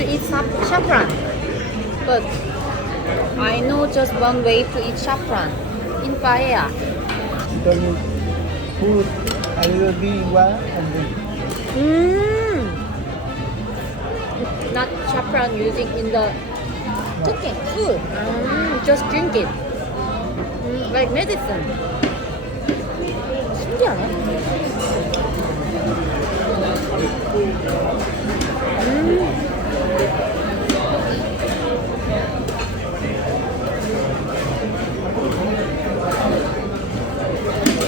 to eat saffron, but I know just one way to eat saffron in paella. So you put a little bit in one and then Not saffron using in the cooking food. Just drink it. Like medicine. 신기하네.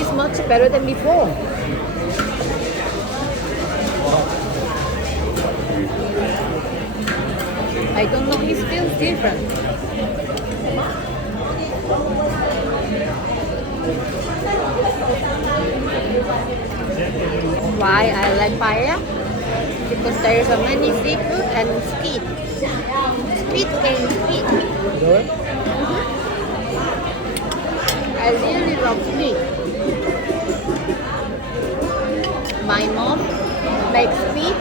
It's much better than before. I don't know, it feels different. Why I like paella? Because there's so many seafood and squid. Squid and squid. good. I really love squid. My mom makes squid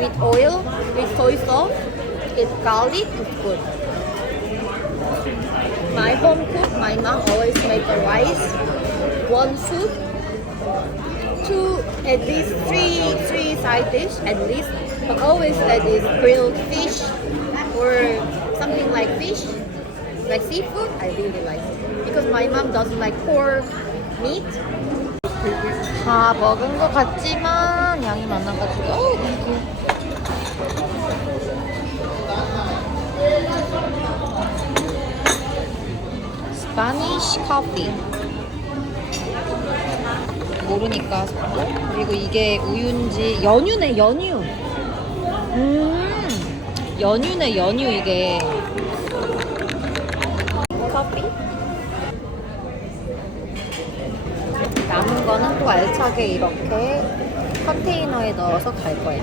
with oil, with soy sauce, with garlic, it's good. My home cook, my mom always make a rice, one soup, two, at least three side dish at least, but always that is grilled fish or something like fish, like seafood. I really like it because my mom doesn't like pork meat. 다 먹은 것 같지만 양이 많아가지고 스페니쉬 커피 모르니까 섞고, 그리고 이게 우유인지 연유네, 연유. 연유네, 연유. 이게 커피. 남은 거는 또 알차게 이렇게 컨테이너에 넣어서 갈 거예요.